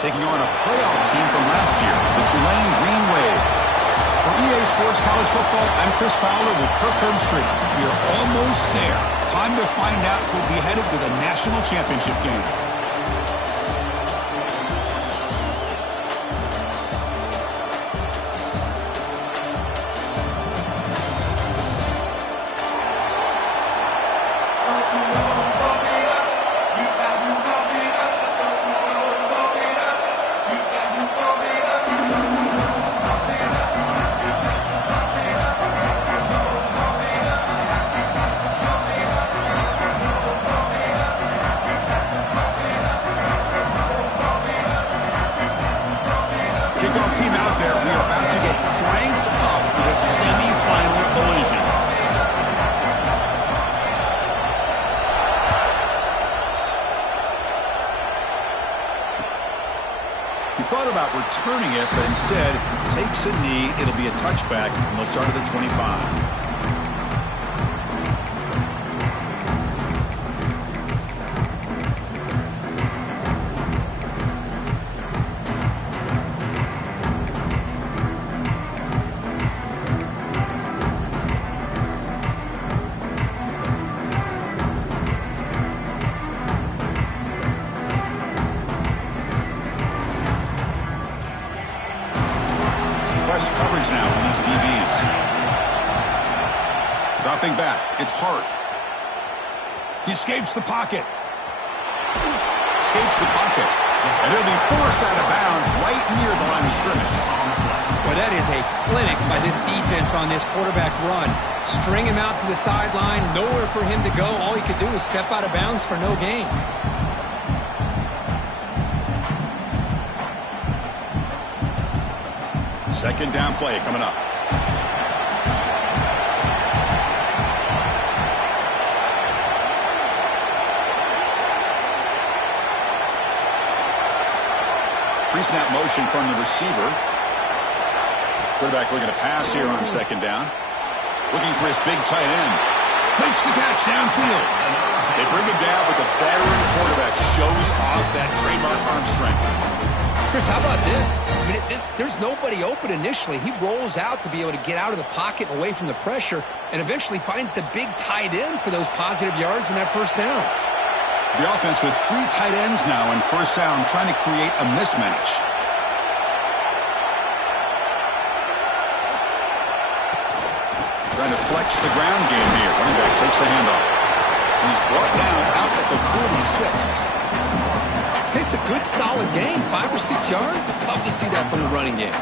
taking on a playoff team from last year, the Tulane Green Wave. For EA Sports College Football, I'm Chris Fowler with Kirk Herbstreit. We are almost there. Time to find out who'll be headed to the national championship game. Kickoff team out there. We are about to get cranked up with a semifinal collision. He thought about returning it, but instead takes a knee. It'll be a touchback, and they'll start at the 25. Press coverage now on these DBs. Dropping back. It's Hart. He escapes the pocket. Escapes the pocket. And it'll be forced out of bounds right near the line of scrimmage. Well, that is a clinic by this defense on this quarterback run. String him out to the sideline. Nowhere for him to go. All he could do is step out of bounds for no gain. Second down play coming up. Pre-snap motion from the receiver. Quarterback looking to pass here on second down. Looking for his big tight end. Makes the catch downfield. They bring him down, but the veteran quarterback shows off that trademark arm strength. Chris, how about this? I mean, there's nobody open initially. He rolls out to be able to get out of the pocket and away from the pressure and eventually finds the big tight end for those positive yards in that first down. The offense with 3 tight ends now in first down, trying to create a mismatch. Trying to flex the ground game here. Running back takes the handoff. He's brought down out at the 46. It's a good, solid game. 5 or 6 yards. Love to see that from the running game.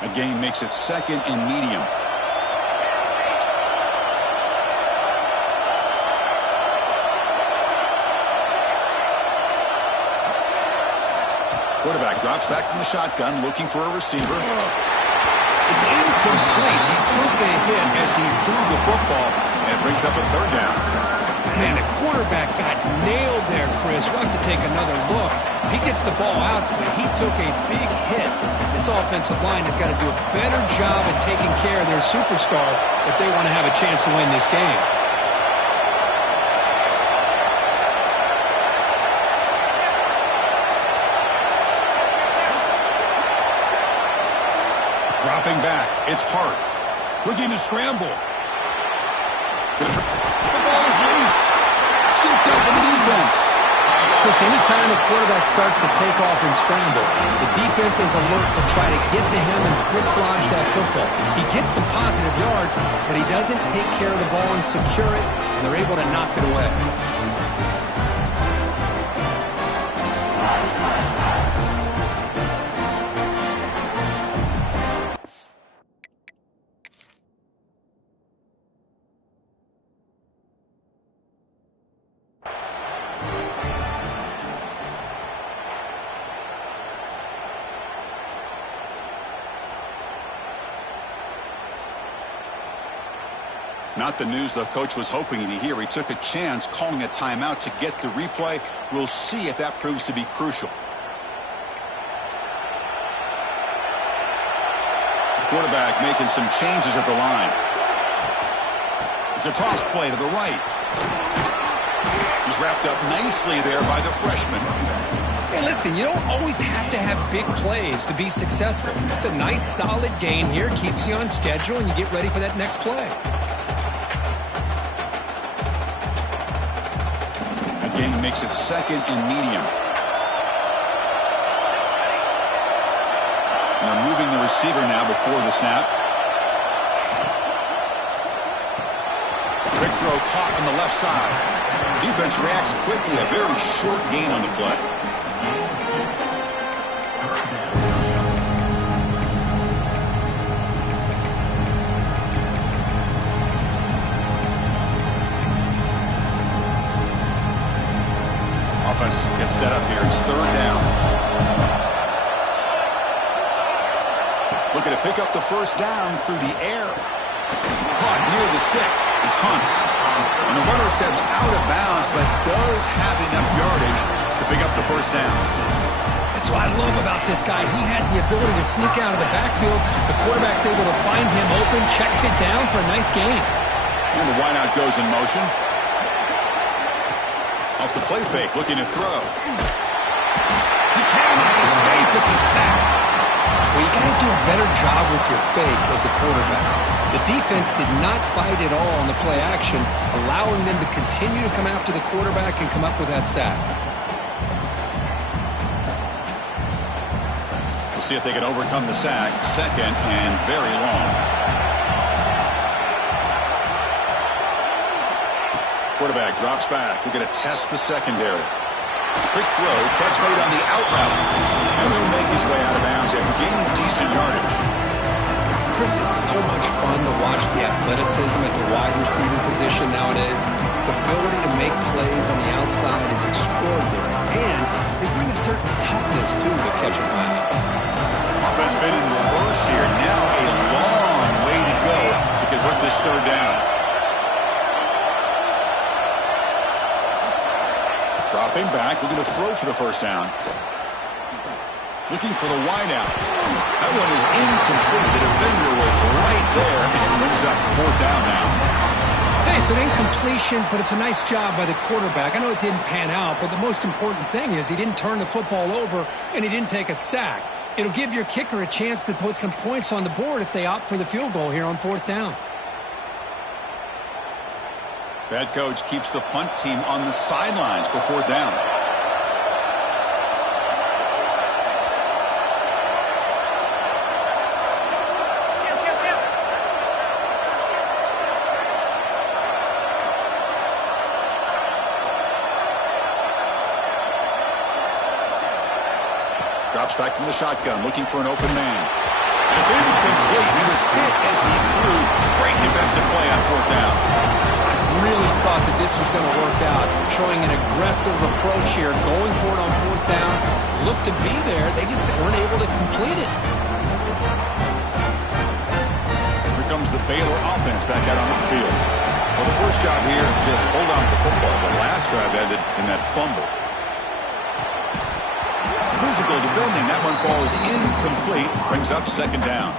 A gain makes it second and medium. Quarterback drops back from the shotgun, looking for a receiver. It's incomplete. He took a hit as he threw the football, and it brings up a third down. Man, the quarterback got nailed there, Chris. We'll have to take another look. He gets the ball out, but he took a big hit. This offensive line has got to do a better job at taking care of their superstar if they want to have a chance to win this game. Dropping back, it's Hart. Looking to scramble. The ball is loose. Scooped up in the defense. Chris, anytime a quarterback starts to take off and scramble, the defense is alert to try to get to him and dislodge that football. He gets some positive yards, but he doesn't take care of the ball and secure it, and they're able to knock it away. Not the news the coach was hoping to hear. He took a chance calling a timeout to get the replay. We'll see if that proves to be crucial. Quarterback making some changes at the line. It's a toss play to the right. He's wrapped up nicely there by the freshman. Hey, listen, you don't always have to have big plays to be successful. It's a nice, solid gain here. Keeps you on schedule, and you get ready for that next play. A gain makes it second and medium. They're moving the receiver now before the snap. Quick throw caught on the left side. Defense reacts quickly. A very short gain on the play. Offense gets set up here. It's third down. Looking to pick up the first down through the air. Caught near the sticks. It's Hunt. And the runner steps out of bounds, but does have enough yardage to pick up the first down. That's what I love about this guy. He has the ability to sneak out of the backfield. The quarterback's able to find him open, checks it down for a nice gain. And the wideout goes in motion. Off the play fake, looking to throw. He cannot escape. It's a sack. Well, you got to do a better job with your fake as the quarterback. The defense did not bite at all on the play action, allowing them to continue to come after the quarterback and come up with that sack. We'll see if they can overcome the sack. Second and very long. Quarterback drops back. We're going to test the secondary. Quick throw, catch made on the out route. And he'll make his way out of bounds after gaining decent yardage. Chris, it's so much fun to watch the athleticism at the wide receiver position nowadays. The ability to make plays on the outside is extraordinary. And they bring a certain toughness, too, that catches my eye. Offense been in reverse here. Now a long way to go to convert this third down. Dropping back, looking to throw for the first down. Looking for the wideout. That one is incomplete. The defender was right there, and it brings up fourth down now. Hey, it's an incompletion, but it's a nice job by the quarterback. I know it didn't pan out, but the most important thing is he didn't turn the football over, and he didn't take a sack. It'll give your kicker a chance to put some points on the board if they opt for the field goal here on fourth down. Head coach keeps the punt team on the sidelines for fourth down. Drops back from the shotgun, looking for an open man. It's incomplete. He was hit as he threw. Great defensive play on fourth down. Really thought that this was going to work out, showing an aggressive approach here, going for it on fourth down, looked to be there, they just weren't able to complete it. Here comes the Baylor offense back out on the field. Well, the first job here, just hold on to the football. The last drive ended in that fumble. Physical defending, that one falls incomplete, brings up second down.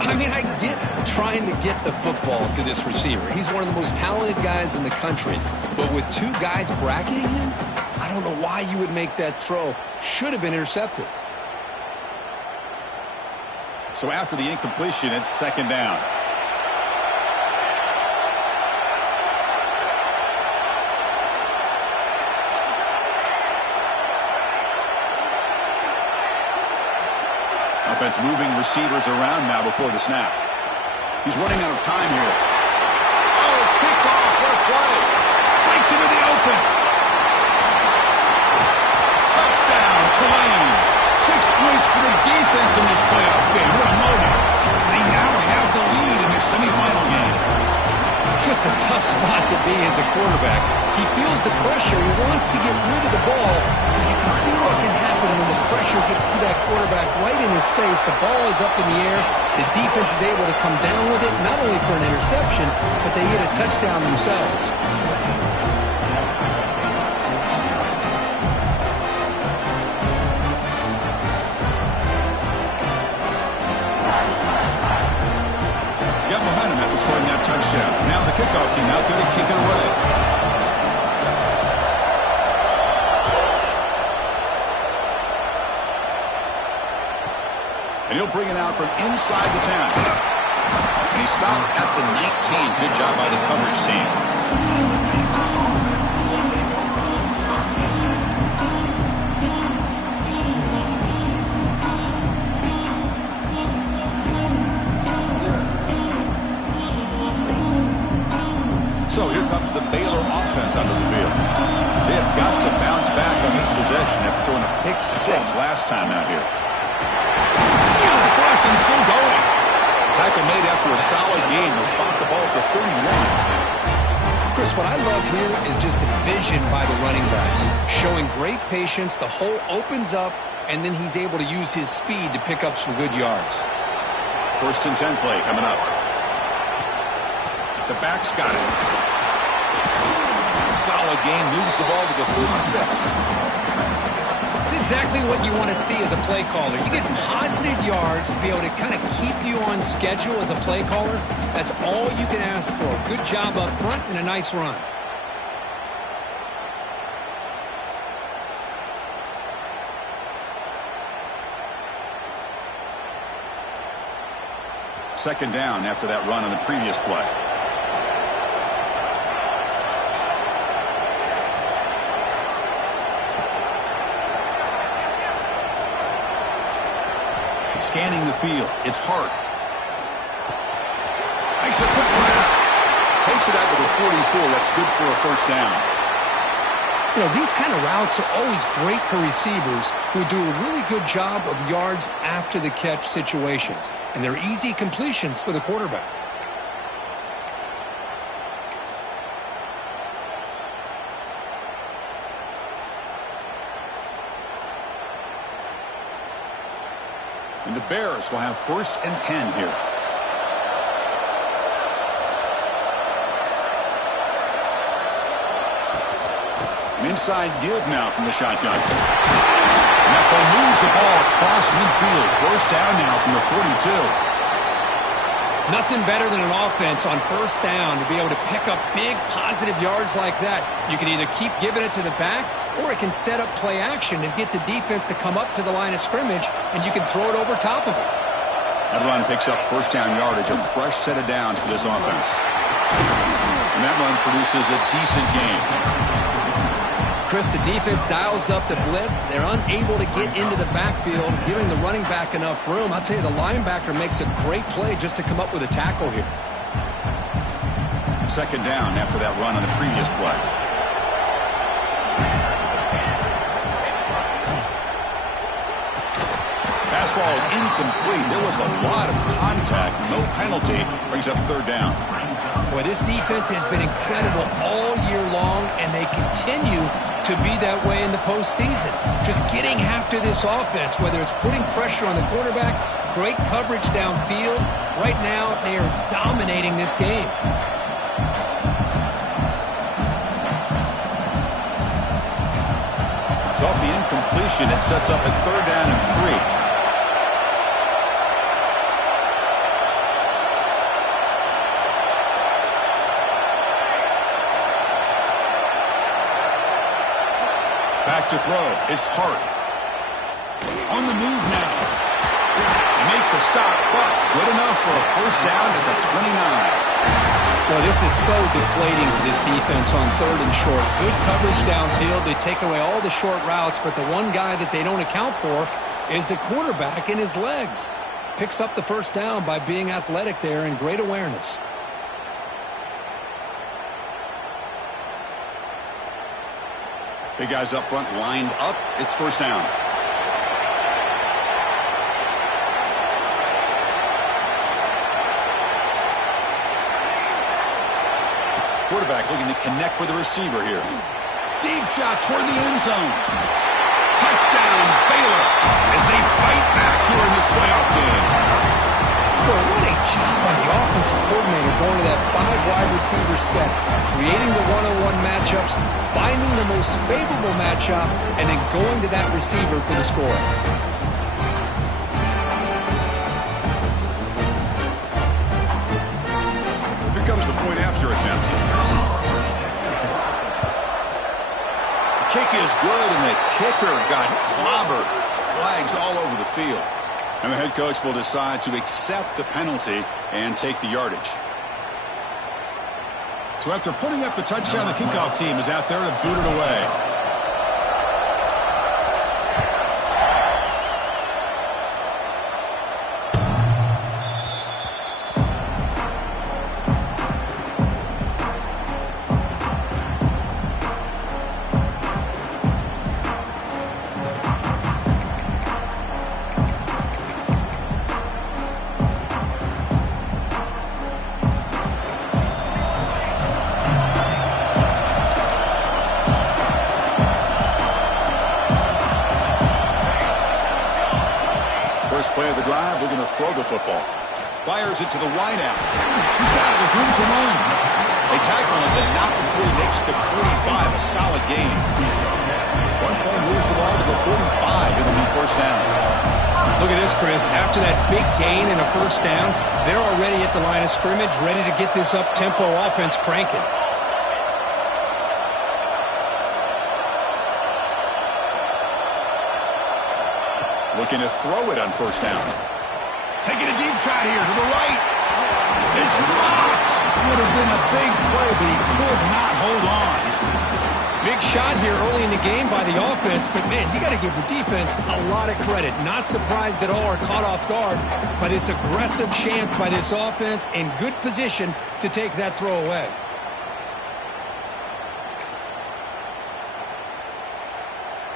I mean, I get trying to get the football to this receiver. He's one of the most talented guys in the country. But with two guys bracketing him, I don't know why you would make that throw. Should have been intercepted. So after the incompletion, it's second down. Offense moving receivers around now before the snap. He's running out of time here. Oh, it's picked off. What a play. Breaks into the open. Touchdown, Tulane. 6 points for the defense in this playoff game. What a moment. They now have the lead in their semifinal game. Just just a tough spot to be as a quarterback. He feels the pressure. He wants to get rid of the ball. You can see what can happen when the pressure gets to that quarterback right in his face. The ball is up in the air. The defense is able to come down with it, not only for an interception, but they get a touchdown themselves. Got momentum after scoring that touchdown. Now the kickoff team out there to kick it away. And he'll bring it out from inside the 10. And he stopped at the 19. Good job by the coverage team. So here comes the Baylor offense onto the field. They have got to bounce back on this possession after throwing a pick 6 last time out here. The cross and still going. Tackle made after a solid game. Will spot the ball for 31. Chris, what I love here is just the vision by the running back. Showing great patience. The hole opens up, and then he's able to use his speed to pick up some good yards. 1st and 10 play coming up. The back's got it. Solid game. Moves the ball to the 36. It's exactly what you want to see as a play caller. You get positive yards to be able to kind of keep you on schedule as a play caller. That's all you can ask for. Good job up front and a nice run. Second down after that run on the previous play. Scanning the field. It's Hart. Makes a quick run out. Takes it out to the 44. That's good for a first down. You know, these kind of routes are always great for receivers who do a really good job of yards after the catch situations. And they're easy completions for the quarterback. And the Bears will have 1st and 10 here. An inside give now from the shotgun. And that ball moves the ball across midfield. 1st down now from the 42. Nothing better than an offense on 1st down to be able to pick up big positive yards like that. You can either keep giving it to the back, or it can set up play action and get the defense to come up to the line of scrimmage, and you can throw it over top of it. That run picks up 1st down yardage, a fresh set of downs for this offense. And that run produces a decent game. Chris, the defense dials up the blitz. They're unable to get into the backfield, giving the running back enough room. I'll tell you, the linebacker makes a great play just to come up with a tackle here. Second down after that run on the previous play. Pass ball is incomplete. There was a lot of contact. No penalty. Brings up 3rd down. Boy, this defense has been incredible all year long, and they continue to be that way in the postseason. Just getting after this offense, whether it's putting pressure on the quarterback, great coverage downfield. Right now, they are dominating this game. So off the incompletion, it sets up a 3rd down and 3. Back to throw. It's Hart. On the move now. Make the stop, but good enough for a 1st down at the 29. Well, this is so deflating for this defense on 3rd and short. Good coverage downfield. They take away all the short routes, but the one guy that they don't account for is the quarterback in his legs. Picks up the 1st down by being athletic there and great awareness. Big guys up front lined up. It's 1st down. Quarterback looking to connect with the receiver here. Deep shot toward the end zone. Touchdown, Baylor, as they fight back here in this playoff game. Well, what a job by the offensive coordinator going to that 5-wide receiver set, creating the one-on-one matchups, finding the most favorable matchup, and then going to that receiver for the score. Here comes the point after attempt. The kick is good, and the kicker got clobbered. Flags all over the field. And the head coach will decide to accept the penalty and take the yardage. So after putting up the touchdown, the kickoff team is out there to boot it away. First play of the drive, looking to throw the football. Fires it to the wideout. He's got it with room to run. They tackle him, but not before he makes the 45. A solid gain. One play moves the ball to the 45. It'll be first down. Look at this, Chris. After that big gain and a first down, they're already at the line of scrimmage, ready to get this up-tempo offense cranking. Looking to throw it on first down. Taking a deep shot here to the right. It's dropped. Would have been a big play, but he could not hold on. Big shot here early in the game by the offense, but, man, you got to give the defense a lot of credit. Not surprised at all or caught off guard, but it's aggressive chance by this offense in good position to take that throw away.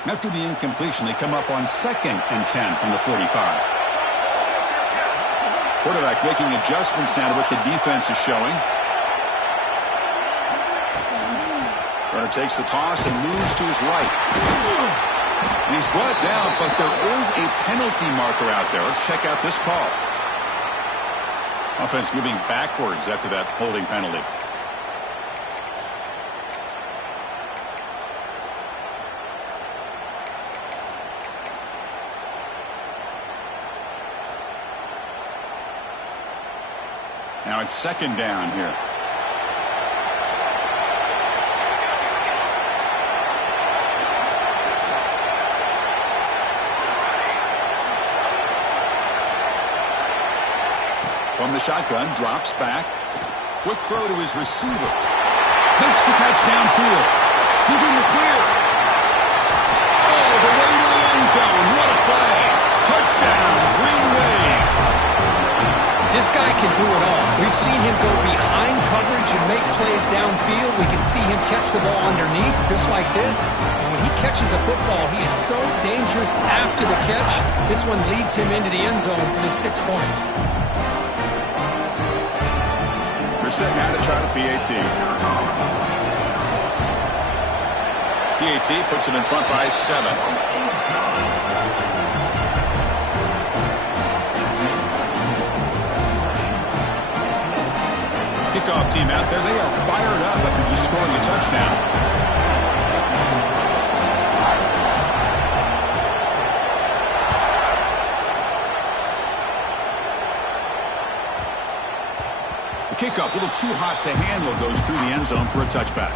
After the incompletion, they come up on 2nd and 10 from the 45. Quarterback making adjustments now to what the defense is showing. Runner takes the toss and moves to his right. And he's brought down, but there is a penalty marker out there. Let's check out this call. Offense moving backwards after that holding penalty. Now it's 2nd down here. From the shotgun, drops back. Quick throw to his receiver. Makes the catch downfield. He's in the clear. All the way to the end zone. What a play. Touchdown, Green Wave. This guy can do it all. We've seen him go behind coverage and make plays downfield. We can see him catch the ball underneath, just like this. And when he catches a football, he is so dangerous after the catch. This one leads him into the end zone for the 6 points. They're set now to try the PAT. PAT puts him in front by 7. Kickoff team out there. They are fired up after just scoring a touchdown. The kickoff a little too hot to handle, goes through the end zone for a touchback.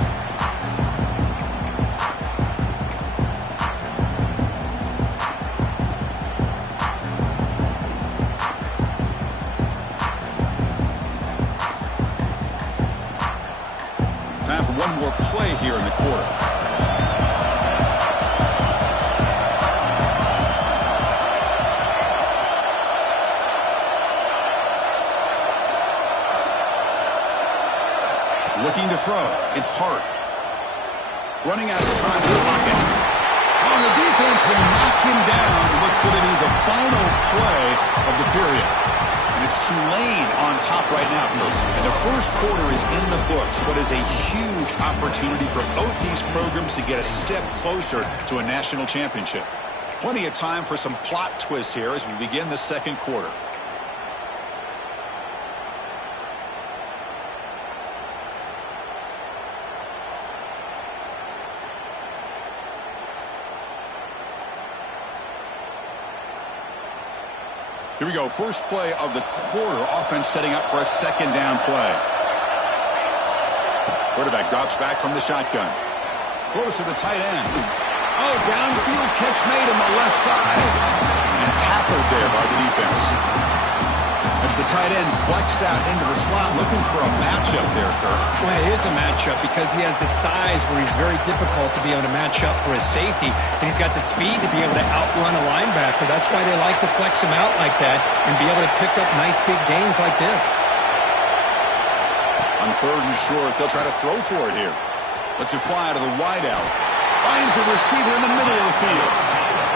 Time for one more play here in the quarter. Looking to throw. It's Hart. Running out of time in the pocket. Oh, the defense will knock him down. What's going to be the final play of the period. And it's Tulane on top right now. And the first quarter is in the books, but is a huge opportunity for both these programs to get a step closer to a national championship. Plenty of time for some plot twists here as we begin the second quarter. Here we go. First play of the quarter. Offense setting up for a second down play. Quarterback drops back from the shotgun. Close to the tight end. Oh, downfield catch made on the left side. And tackled there by the defense. As the tight end flexed out into the slot, looking for a matchup there, Kirk. Well, it is a matchup because he has the size where he's very difficult to be able to match up for his safety. And he's got the speed to be able to outrun a linebacker. That's why they like to flex him out like that and be able to pick up nice big gains like this. On third and short, they'll try to throw for it here. Lets it fly to the wideout. Finds a receiver in the middle of the field.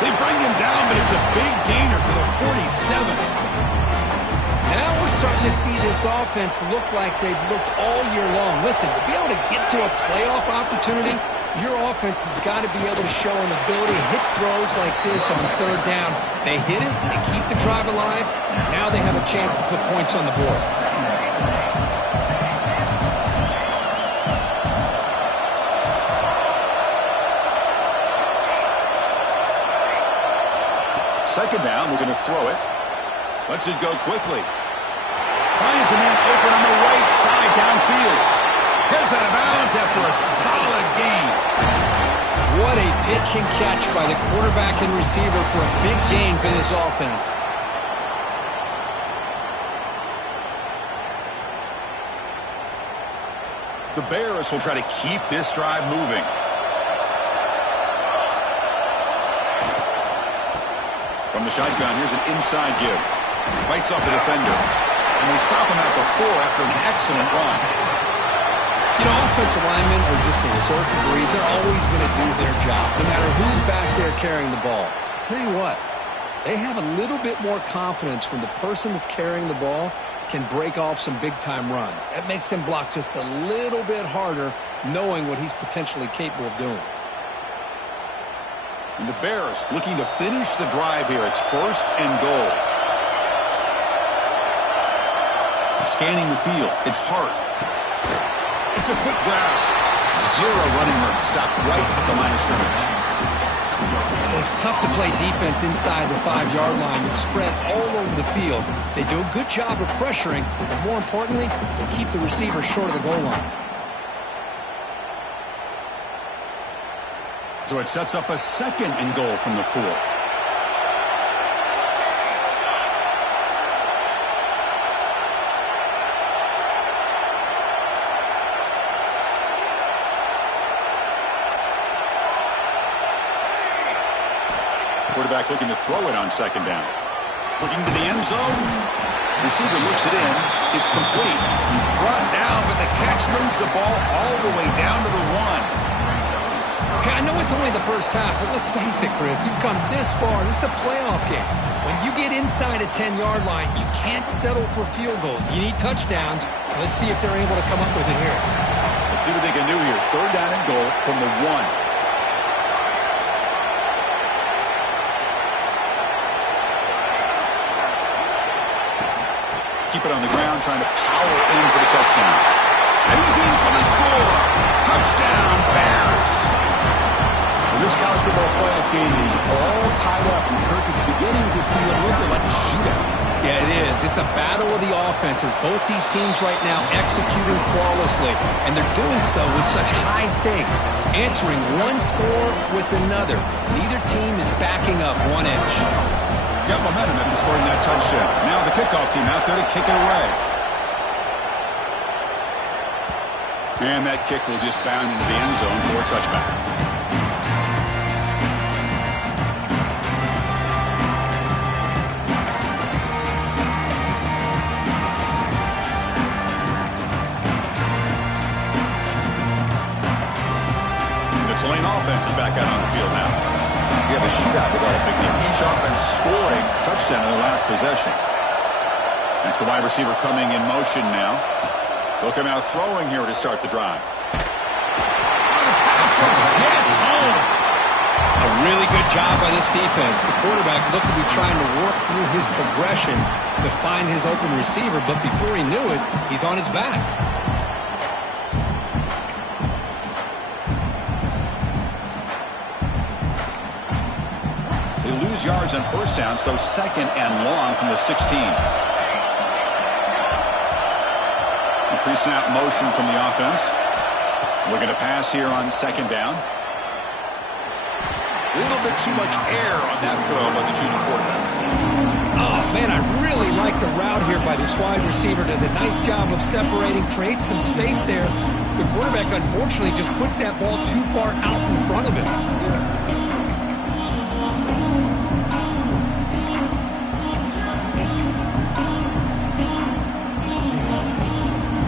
They bring him down, but it's a big gainer for the 47. Now we're starting to see this offense look like they've looked all year long. Listen, to be able to get to a playoff opportunity, your offense has got to be able to show an ability to hit throws like this on third down. They hit it, they keep the drive alive. Now they have a chance to put points on the board. Second down, we're going to throw it. Lets it go quickly. Finds a man open on the right side downfield. Heads out of bounds after a solid gain. What a pitch and catch by the quarterback and receiver for a big gain for this offense. The Bears will try to keep this drive moving. From the shotgun, here's an inside give. Bites off the defender. And they stop him at the 4 after an excellent run. You know, offensive linemen are just a certain breed. They're always going to do their job, no matter who's back there carrying the ball. I'll tell you what, they have a little bit more confidence when the person that's carrying the ball can break off some big-time runs. That makes them block just a little bit harder, knowing what he's potentially capable of doing. And the Bears looking to finish the drive here. It's first and goal. Scanning the field. It's Hart. It's a quick grab. Zero running room. Stopped right at the line of scrimmage. Well, it's tough to play defense inside the 5-yard line. They're spread all over the field. They do a good job of pressuring, but more importantly, they keep the receiver short of the goal line. So it sets up a second and goal from the 4. Quarterback looking to throw it on second down. Looking to the end zone. Receiver looks it in. It's complete. Brought down, but the catch moves the ball all the way down to the 1. Okay, I know it's only the first half, but let's face it, Chris. You've come this far. This is a playoff game. When you get inside a 10-yard line, you can't settle for field goals. You need touchdowns. Let's see if they're able to come up with it here. Let's see what they can do here. Third down and goal from the 1. Keep it on the ground, trying to power in for the touchdown. And he's in for the score. Touchdown, Bears. Well, this college football playoff game is all tied up, and Kirk, it's beginning to feel a little bit like a shootout. Yeah, it is. It's a battle of the offenses. Both these teams right now executing flawlessly, and they're doing so with such high stakes, answering one score with another. Neither team is backing up 1 inch. Got momentum after scoring that touchdown. Now the kickoff team out there to kick it away. And that kick will just bound into the end zone for a touchback. The Tulane offense is back out on the field now. We have a shootout developing here. Each offense scoring touchdown in the last possession. That's the wide receiver coming in motion now. They'll come out throwing here to start the drive. The pass rush gets home. A really good job by this defense. The quarterback looked to be trying to work through his progressions to find his open receiver, but before he knew it, he's on his back. They lose yards on first down, so second and long from the 16. Pre-snap motion from the offense. Looking to pass here on second down. A little bit too much air on that throw by the junior quarterback. Oh, man, I really like the route here by this wide receiver. Does a nice job of separating, creates some space there. The quarterback, unfortunately, just puts that ball too far out in front of him.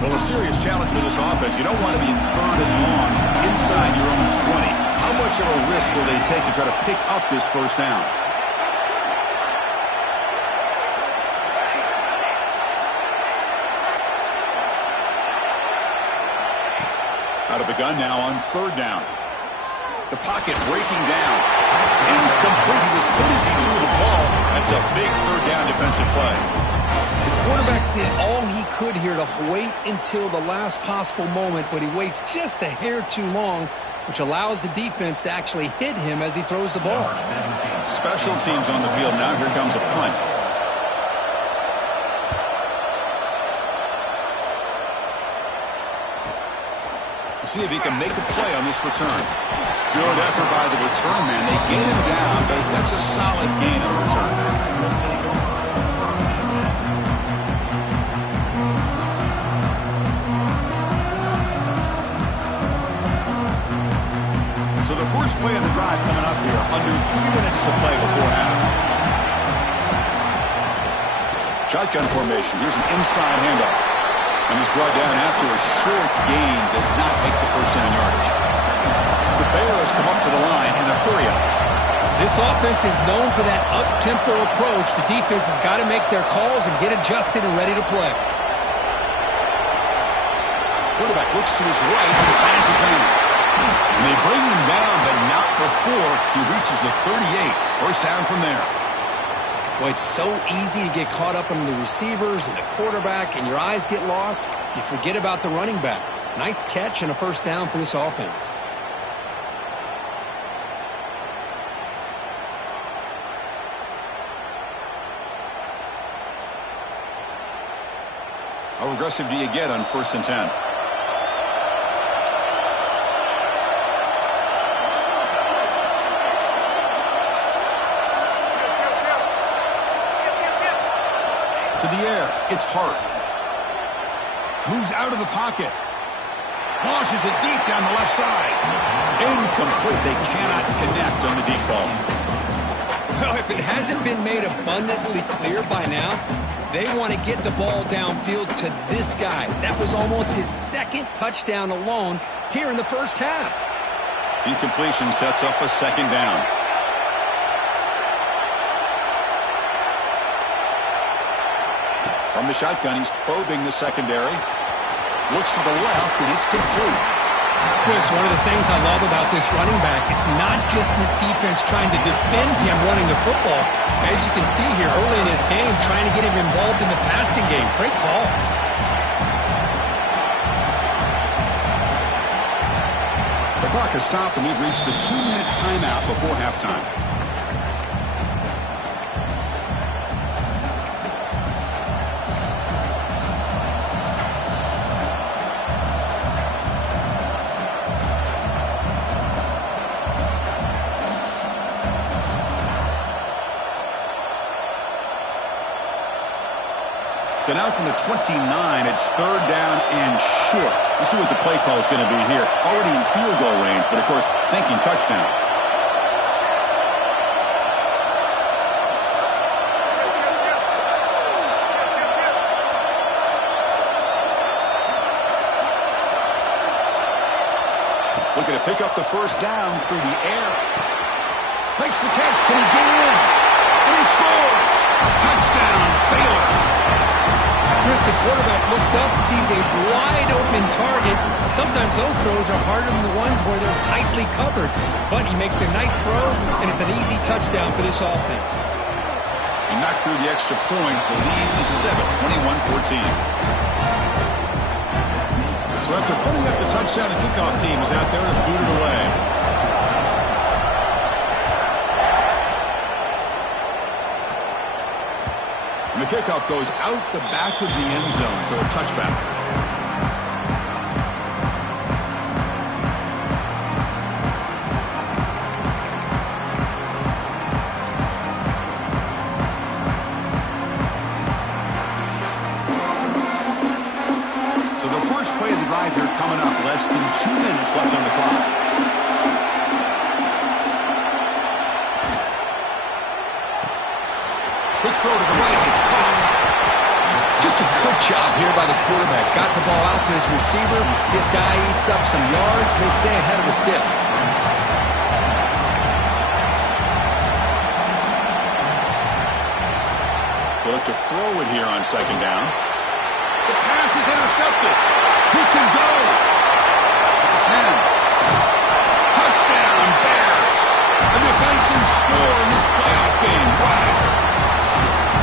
Well, a serious challenge for this offense. You don't want to be third and long inside your own 20. How much of a risk will they take to try to pick up this first down? Out of the gun now on third down. The pocket breaking down. Incomplete. He was hit as he threw the ball. That's a big third down defensive play. The quarterback did all he could here to wait until the last possible moment, but he waits just a hair too long, which allows the defense to actually hit him as he throws the ball. Special teams on the field now. Here comes a punt. We'll see if he can make the play on this return. Good effort by the return man. They get him down, but that's a solid gain on return. So the first play of the drive coming up here. Under 3 minutes to play before half. Shotgun formation. Here's an inside handoff. And he's brought down after a short gain. Does not make the first down yardage. The Bears come up to the line in a hurry-up. This offense is known for that up-tempo approach. The defense has got to make their calls and get adjusted and ready to play. Quarterback looks to his right and finds his man. And they bring him down, but not before he reaches the 38. First down from there. Boy, it's so easy to get caught up in the receivers and the quarterback, and your eyes get lost. You forget about the running back. Nice catch and a first down for this offense. How aggressive do you get on 1st and 10? To the air. It's Hart. Moves out of the pocket. Launches it deep down the left side. Incomplete. They cannot connect on the deep ball. Well, if it hasn't been made abundantly clear by now, they want to get the ball downfield to this guy. That was almost his second touchdown alone here in the first half. Incompletion sets up a second down. From the shotgun, he's probing the secondary. Looks to the left, and it's complete. Chris, one of the things I love about this running back, it's not just this defense trying to defend him running the football. As you can see here early in his game, trying to get him involved in the passing game. Great call. The clock has stopped, and we've reached the 2-minute timeout before halftime. So now from the 29, it's third down and short. Let's see what the play call is going to be here. Already in field goal range, but of course, thinking touchdown. Looking to pick up the first down through the air. Makes the catch. Can he get in? And he scores! Touchdown, Baylor. Chris, the quarterback looks up, sees a wide-open target. Sometimes those throws are harder than the ones where they're tightly covered. But he makes a nice throw, and it's an easy touchdown for this offense. He knocked through the extra point. The lead is 7, 21-14. So after putting up the touchdown, the kickoff team is out there to boot it away. And the kickoff goes out the back of the end zone, so a touchback. So the first play of the drive here coming up, less than 2 minutes left on the clock. Quick throw to the right. It's caught. Just a good job here by the quarterback. Got the ball out to his receiver. His guy eats up some yards. They stay ahead of the Sticks. They look to throw it here on second down. The pass is intercepted. He can go. At the 10. Touchdown, Bears. A defensive score in this playoff game. Wow.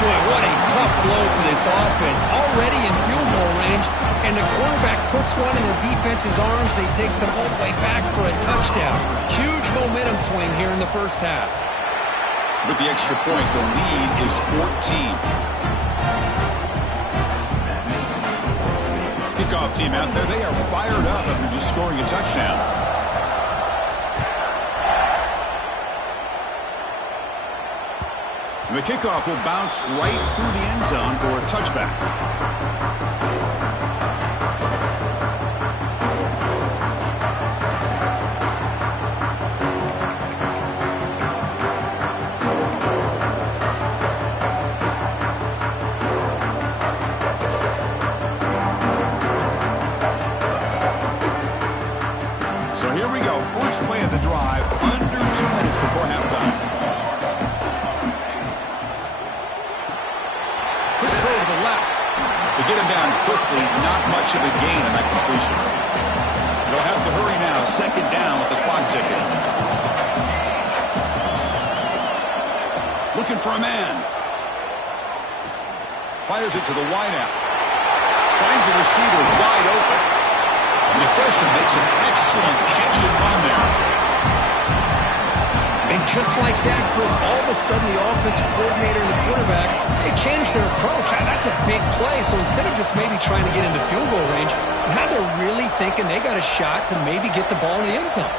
Boy, what a tough blow for this offense. Already in field goal range, and the quarterback puts one in the defense's arms. He takes it all the way back for a touchdown. Huge momentum swing here in the first half. With the extra point, the lead is 14. Kickoff team out there, they are fired up after just scoring a touchdown. And the kickoff will bounce right through the end zone for a touchback. So here we go. First play of the drive, under 2 minutes before halftime. Quick throw to the left. To get him down quickly, not much of a gain in that completion. They'll have to hurry now. Second down with the clock ticking. Looking for a man. Fires it to the wideout. Finds a receiver wide open. And the freshman makes an excellent catch and run there. And just like that, Chris, all of a sudden the offensive coordinator and the quarterback, they changed their approach. That's a big play. So instead of just maybe trying to get into field goal range, now they're really thinking they got a shot to maybe get the ball in the end zone.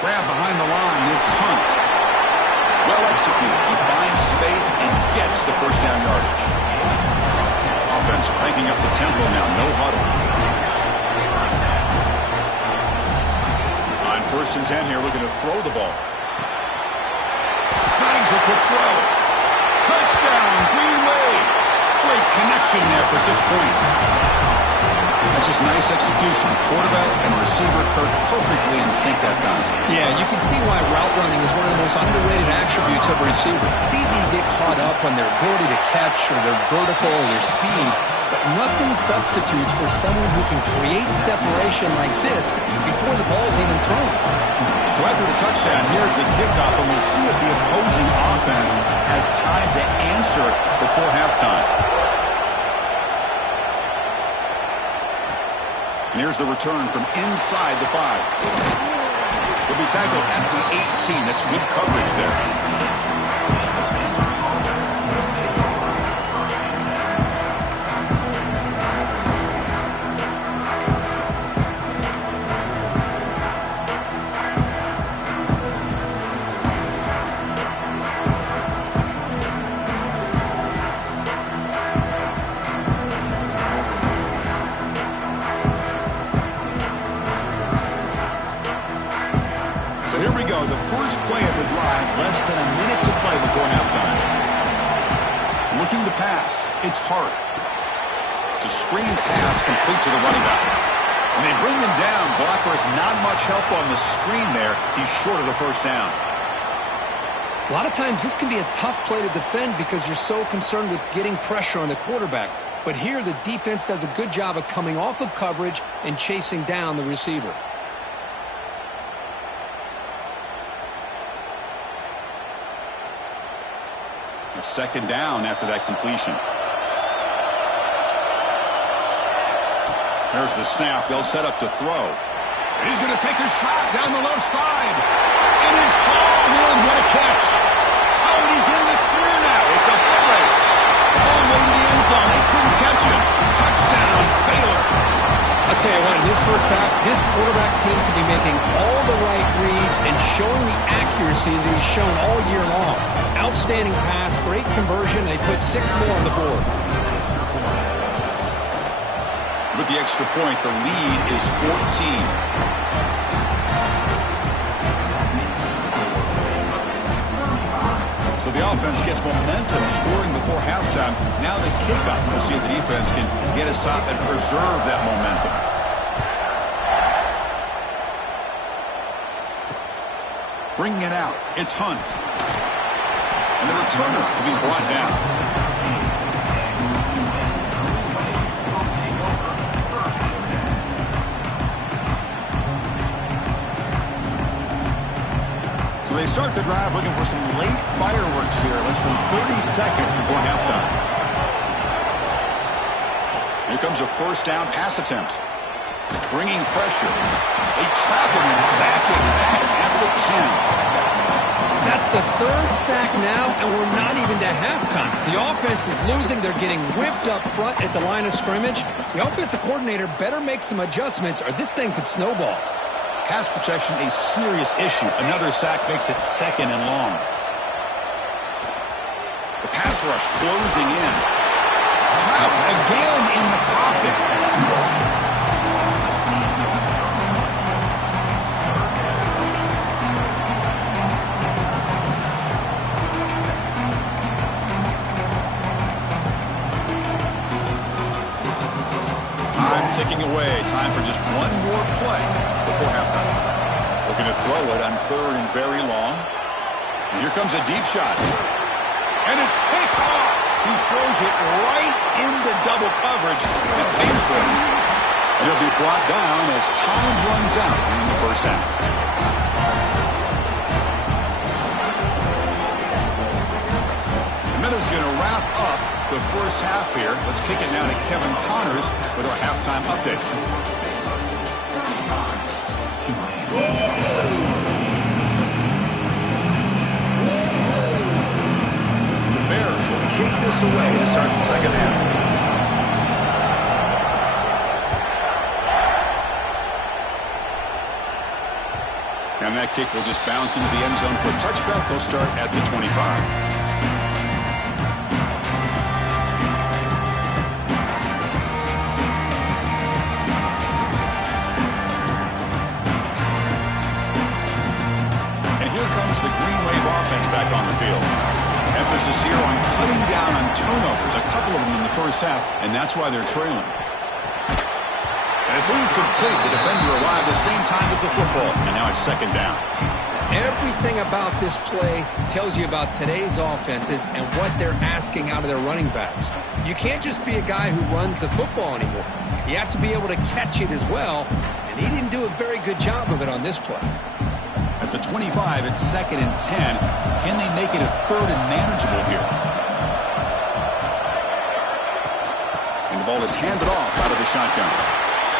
Grab behind the line. It's Hunt. Well executed. He finds space and gets the first down yardage. Offense cranking up the tempo now. No huddle. On 1st and 10 here, looking to throw the ball. Snags the quick throw. Touchdown, Green Wave. Great connection there for 6 points. That's just nice execution. Quarterback and receiver Kirk perfectly in sync that time. Yeah, you can see why route running is one of the most underrated attributes of a receiver. It's easy to get caught up on their ability to catch or their vertical or their speed, but nothing substitutes for someone who can create separation like this before the ball's even thrown. So after the touchdown, here's the kickoff, and we'll see if the opposing offense has time to answer before halftime. And here's the return from inside the 5. He'll be tackled at the 18. That's good coverage there. Here we go, the first play of the drive, less than a minute to play before halftime. Looking to pass, it's Hart. It's a screen pass complete to the running back. And they bring him down. Blocker has not much help on the screen there. He's short of the first down. A lot of times this can be a tough play to defend because you're so concerned with getting pressure on the quarterback. But here the defense does a good job of coming off of coverage and chasing down the receiver. A second down after that completion. There's the snap. They'll set up to throw. And he's going to take a shot down the left side. And it's hauled in. What a catch. Oh, and he's in the clear now. It's a foot race. All the way to the end zone. They couldn't catch him. Touchdown, Baylor. I'll tell you what, in this first half, this quarterback seemed to be making all the right reads and showing the accuracy that he's shown all year long. Outstanding pass, great conversion. They put 6 more on the board. With the extra point, the lead is 14. So the offense gets momentum scoring before halftime. Now the kickoff. We'll see if the defense can get a stop and preserve that momentum. Bringing it out. It's Hunt. And the returner will be brought down. So they start the drive looking for some late fireworks here, less than 30 seconds before halftime. Here comes a first down pass attempt. Bringing pressure. They trap him and sack him back at the 10. That's the 3rd sack now, and we're not even to halftime. The offense is losing. They're getting whipped up front at the line of scrimmage. The offensive coordinator better make some adjustments or this thing could snowball. Pass protection a serious issue. Another sack makes it 2nd and long. The pass rush closing in. Trout again in the pocket. Time ticking away. Time for just one more play before halftime. Looking to throw it on 3rd and very long. And here comes a deep shot. And it's picked off. He throws it right into double coverage and pays for it. And he'll be brought down as time runs out in the first half. The Miller's going to wrap up the first half here. Let's kick it now to Kevin Connors with our halftime update. The Bears will kick this away to start the second half. And that kick will just bounce into the end zone for a touchback. They'll start at the 25. The Green Wave offense back on the field. Emphasis here on cutting down on turnovers, a couple of them in the first half, and that's why they're trailing. And it's incomplete. The defender arrived the same time as the football, and now it's 2nd down. Everything about this play tells you about today's offenses and what they're asking out of their running backs. You can't just be a guy who runs the football anymore. You have to be able to catch it as well, and he didn't do a very good job of it on this play. At the 25, it's 2nd and 10. Can they make it a 3rd and manageable here? And the ball is handed off out of the shotgun.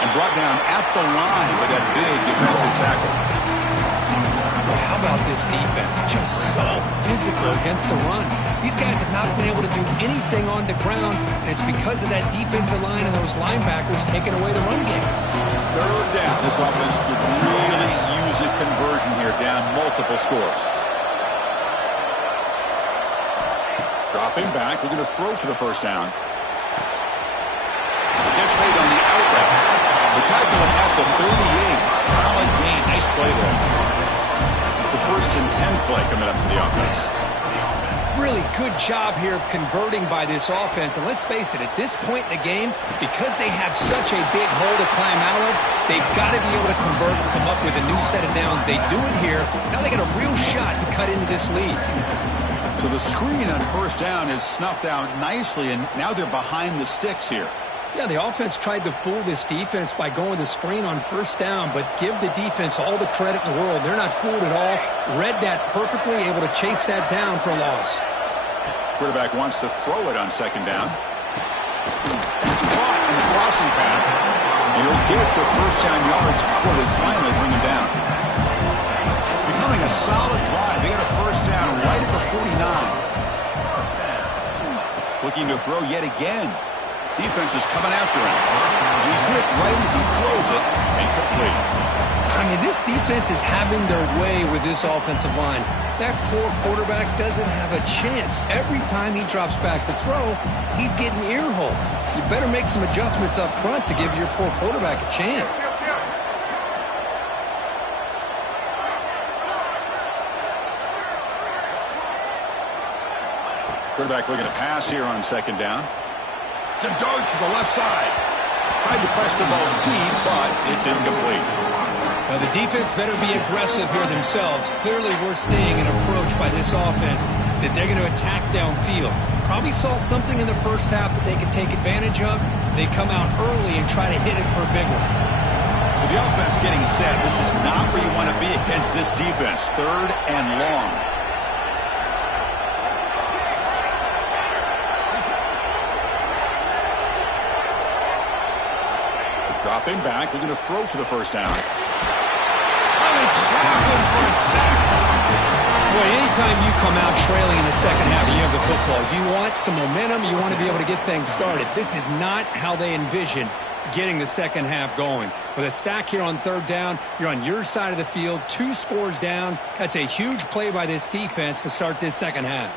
And brought down at the line with that big defensive tackle. How about this defense? Just so physical against the run. These guys have not been able to do anything on the ground, and it's because of that defensive line and those linebackers taking away the run game. 3rd down. This offense could really use a conversion here, down multiple scores. Dropping back, looking to throw for the first down. The catch made on the out route. The tackle at the 38. Solid gain. Nice play there. It's a 1st and 10 play coming up for the offense. really good job here of converting by this offense. And let's face it, at this point in the game, because they have such a big hole to climb out of, they've got to be able to convert and come up with a new set of downs. They do it here. Now they got a real shot to cut into this lead. So the screen on first down is snuffed out nicely, and now they're behind the sticks here. Yeah, the offense tried to fool this defense by going the screen on first down, but give the defense all the credit in the world. They're not fooled at all. Read that perfectly, able to chase that down for a loss. Quarterback wants to throw it on second down. It's caught in the crossing path. He'll get the first down yards before they finally bring him down. Becoming a solid drive. They got a first down right at the 49. Looking to throw yet again. Defense is coming after him. He's hit right as he throws it. Incomplete. I mean, this defense is having their way with this offensive line. That poor quarterback doesn't have a chance. Every time he drops back to throw, he's getting ear-hole. You better make some adjustments up front to give your poor quarterback a chance. Quarterback looking to pass here on second down. To dart to the left side. Tried to press the ball deep, but it's incomplete. Now, the defense better be aggressive here themselves. Clearly, we're seeing an approach by this offense that they're going to attack downfield. Probably saw something in the first half that they could take advantage of. They come out early and try to hit it for a big one. So the offense getting set. This is not where you want to be against this defense. Third and long. Dropping back, looking to throw for the first down. Traveling for a sack. Boy, anytime you come out trailing in the second half and you have the football, you want some momentum, you want to be able to get things started. This is not how they envision getting the second half going. With a sack here on third down, you're on your side of the field, 2 scores down. That's a huge play by this defense to start this second half.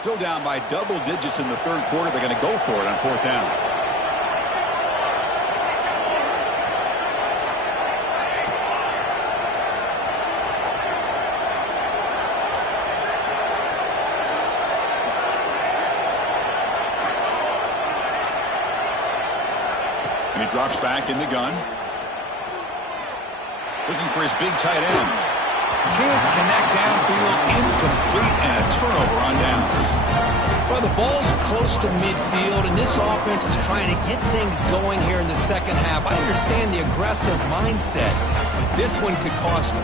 Still down by double digits in the third quarter. They're going to go for it on fourth down. And he drops back in the gun. Looking for his big tight end. Can't connect downfield, incomplete, and a turnover on downs. Well, the ball's close to midfield, and this offense is trying to get things going here in the second half. I understand the aggressive mindset, but this one could cost them.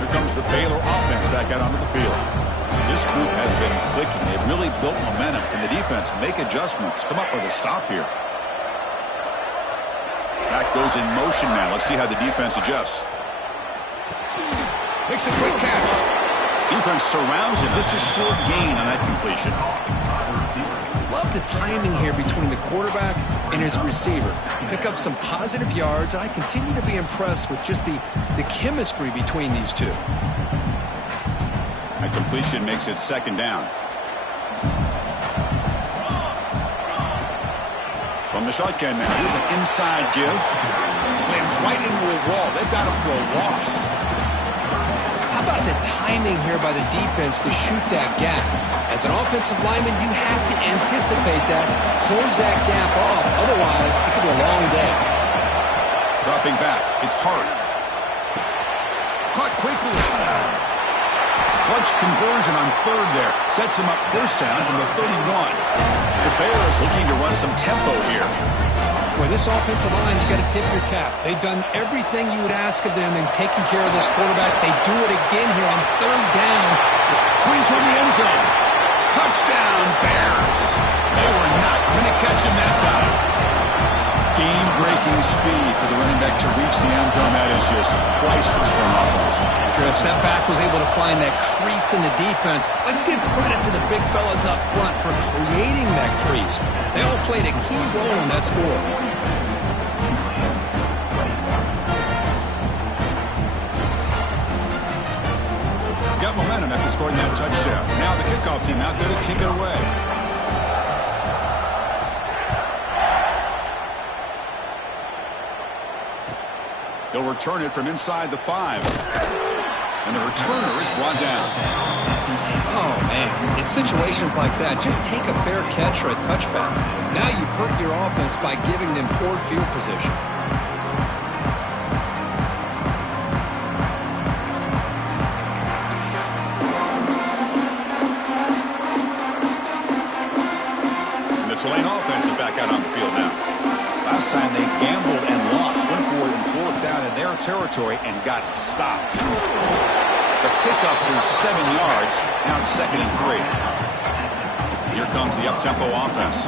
Here comes the Baylor offense back out onto the field. This group has been clicking. They've really built momentum. Can the defense make adjustments? Come up with a stop here. Back goes in motion now. Let's see how the defense adjusts. Makes a quick catch. Defense surrounds him. Just a short gain on that completion. Love the timing here between the quarterback and his receiver. Pick up some positive yards, and I continue to be impressed with just the chemistry between these two. That completion makes it second down. From the shotgun now, here's an inside give. Slams right into a wall. They've got him for a loss. How about the timing here by the defense to shoot that gap? As an offensive lineman, you have to anticipate that, close that gap off. Otherwise, it could be a long day. Dropping back. It's hard. Caught quickly. Clutch conversion on third there. Sets him up first down from the 31. The Bears looking to run some tempo here. With this offensive line, you got to tip your cap. They've done everything you would ask of them in taking care of this quarterback. They do it again here on third down. Going toward the end zone. Touchdown, Bears. They were not going to catch him that time. Game-breaking speed for the running back to reach the end zone. That is just priceless for an offense. Chris, that back was able to find that crease in the defense. Let's give credit to the big fellas up front for creating that crease. They all played a key role in that score. Got momentum after scoring that touchdown. Now the kickoff team out there to kick it away. He'll return it from inside the 5. And the returner is brought down. Oh, man. In situations like that, just take a fair catch or a touchback. Now you've hurt your offense by giving them poor field position. And the Tulane offense is back out on the field now. Last time they gambled and lost, went for it in 4th down in their territory and got stopped. The pickup is 7 yards. Now it's 2nd and 3. Here comes the up-tempo offense.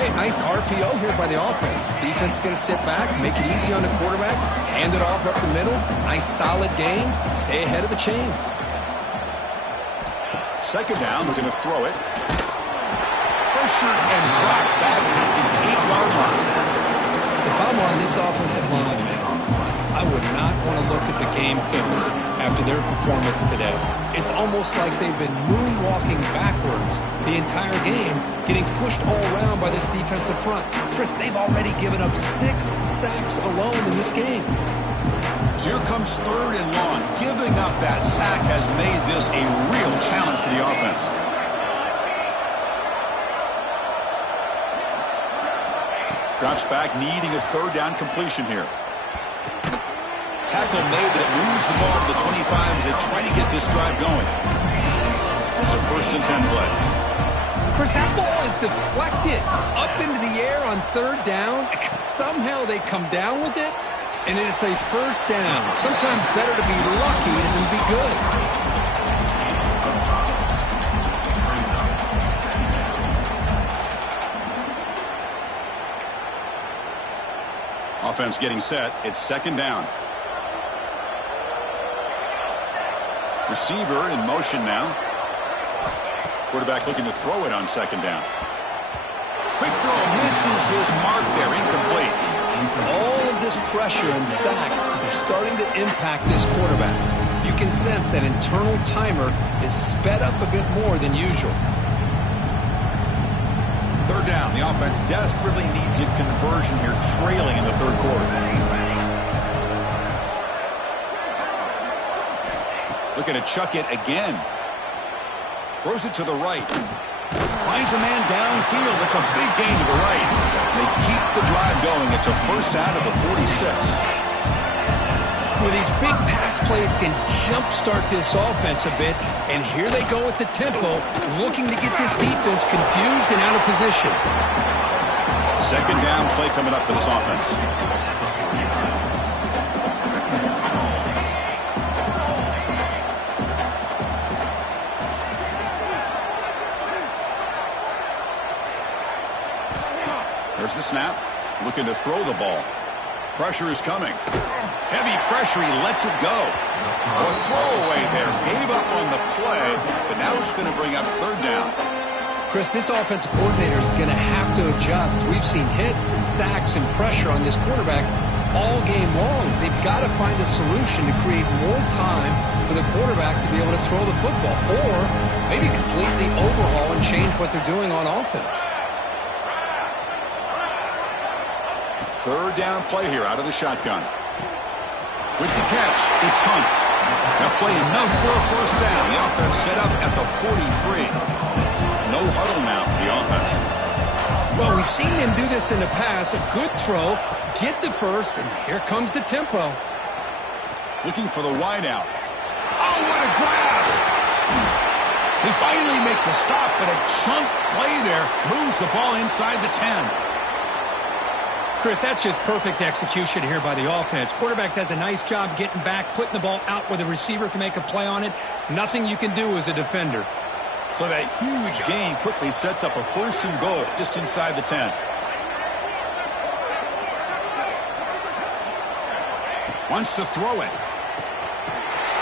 Hey, nice RPO here by the offense. Defense is going to sit back, make it easy on the quarterback, hand it off up the middle. Nice solid game. Stay ahead of the chains. 2nd down, looking to throw it. Pressured and dropped back at the 8-yard line. If I'm on this offensive line, man, I would not want to look at the game film after their performance today. It's almost like they've been moonwalking backwards the entire game, getting pushed all around by this defensive front. Chris, they've already given up 6 sacks alone in this game. So here comes 3rd and long. Giving up that sack has made this a real challenge for the offense. Drops back, needing a 3rd down completion here. Tackle made, but it moves the ball to the 25 as they try to get this drive going. It's a 1st and 10 play. Chris, that ball is deflected up into the air on 3rd down. Somehow they come down with it, and then it's a 1st down. Sometimes better to be lucky than be good. Offense getting set. It's 2nd down. Receiver in motion now. Quarterback looking to throw it on 2nd down. Quick throw, misses his mark there, incomplete. All of this pressure and sacks are starting to impact this quarterback. You can sense that internal timer is sped up a bit more than usual. 3rd down. The offense desperately needs a conversion here, trailing in the 3rd quarter. Looking to chuck it again. Throws it to the right. Finds a man downfield. It's a big gain to the right. They keep the drive going. It's a 1st down of the 46. Well, these big pass plays can jumpstart this offense a bit, and here they go at the tempo, looking to get this defense confused and out of position. 2nd down play coming up for this offense. There's the snap. Looking to throw the ball. Pressure is coming. Heavy pressure. He lets it go. A throwaway there. Gave up on the play, but now it's going to bring up 3rd down. Chris, this offensive coordinator is going to have to adjust. We've seen hits and sacks and pressure on this quarterback all game long. They've got to find a solution to create more time for the quarterback to be able to throw the football, or maybe completely overhaul and change what they're doing on offense. 3rd down play here out of the shotgun. With the catch, it's Hunt. Now play enough for a 1st down. The offense set up at the 43. No huddle now for the offense. Well, we've seen them do this in the past. A good throw, get the 1st, and here comes the tempo. Looking for the wideout. Oh, what a grab! They finally make the stop, but a chunk play there moves the ball inside the 10. Chris, that's just perfect execution here by the offense. Quarterback does a nice job getting back, putting the ball out where the receiver can make a play on it. Nothing you can do as a defender. So that huge gain quickly sets up a 1st and goal just inside the 10. Wants to throw it.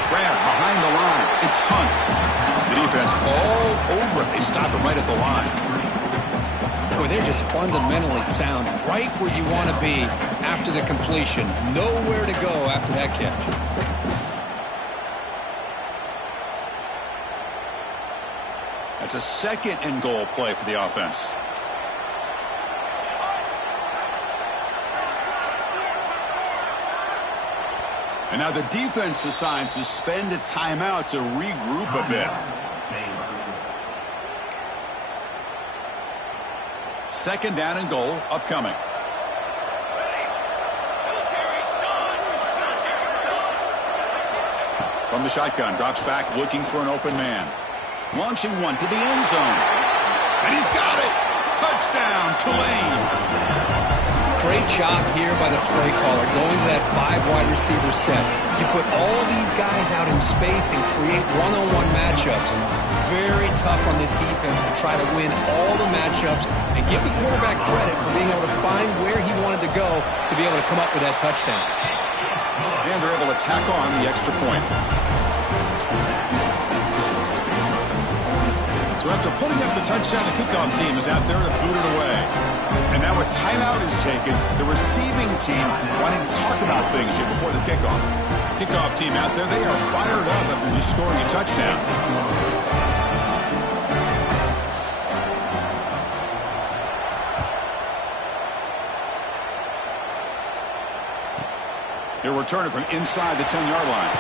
Grab behind the line. It's Hunt. The defense all over it. They stop it right at the line. Boy, they're just fundamentally sound, right where you want to be after the completion. Nowhere to go after that catch. That's a 2nd and goal play for the offense. And now the defense decides to spend a timeout to regroup a bit. Second down and goal upcoming. From the shotgun, drops back looking for an open man. Launching one to the end zone. And he's got it. Touchdown, Tulane. Great job here by the play caller going to that 5 wide receiver set. You put all these guys out in space and create one-on-one matchups. Very tough on this defense to try to win all the matchups and give the quarterback credit for being able to find where he wanted to go to be able to come up with that touchdown. And they're able to tack on the extra point. So after putting up the touchdown, the kickoff team is out there to boot it away. And now a timeout is taken. The receiving team wanting to talk about things here before the kickoff. Kickoff team out there, they are fired up after just scoring a touchdown. They're returning from inside the 10-yard line.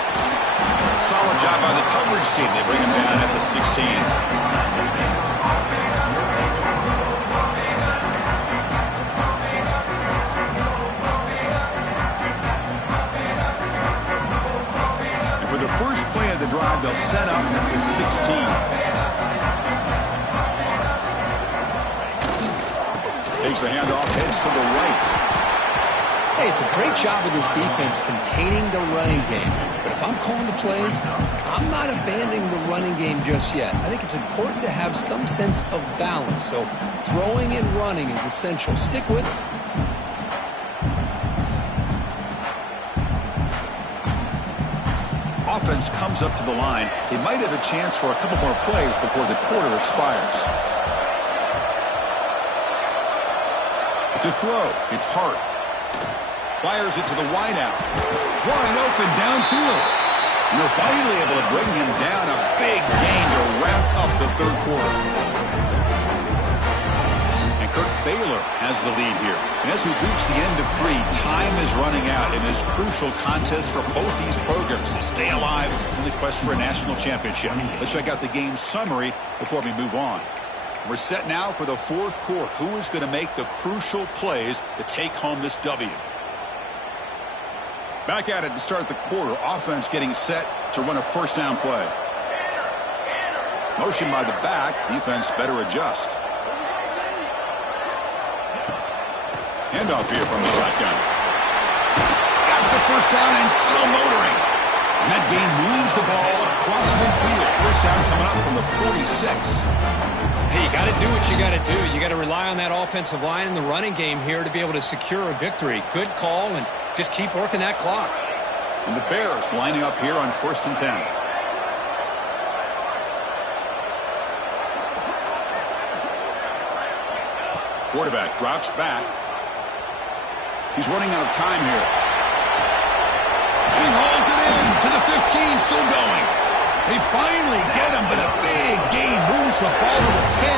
Solid job by the coverage team. They bring him down at the 16. First play of the drive, they'll set up at the 16. Takes the handoff, heads to the right. Hey, it's a great job of this defense containing the running game. But if I'm calling the plays, I'm not abandoning the running game just yet. I think it's important to have some sense of balance. So throwing and running is essential. Stick with it. Offense comes up to the line. They might have a chance for a couple more plays before the quarter expires. To throw, it's Hart. Fires it to the wideout. Wide open downfield. And they're finally able to bring him down. A big gain to wrap up the third quarter. And Kirk Baylor has the lead here. And as we reach the end of 3, time is running out in this crucial contest for both these programs to stay alive in the quest for a national championship. Let's check out the game summary before we move on. We're set now for the fourth quarter. Who is going to make the crucial plays to take home this W? Back at it to start the quarter. Offense getting set to run a first down play. Motion by the back. Defense better adjust. Handoff here from the shotgun. Got the first down and still motoring. And that game moves the ball across midfield. First down coming up from the 46. Hey, you got to do what you got to do. You got to rely on that offensive line in the running game here to be able to secure a victory. Good call, and just keep working that clock. And the Bears lining up here on 1st and 10. Quarterback drops back. He's running out of time here. He hauls it in to the 15, still going. They finally get him, but a big gain moves the ball to the 10.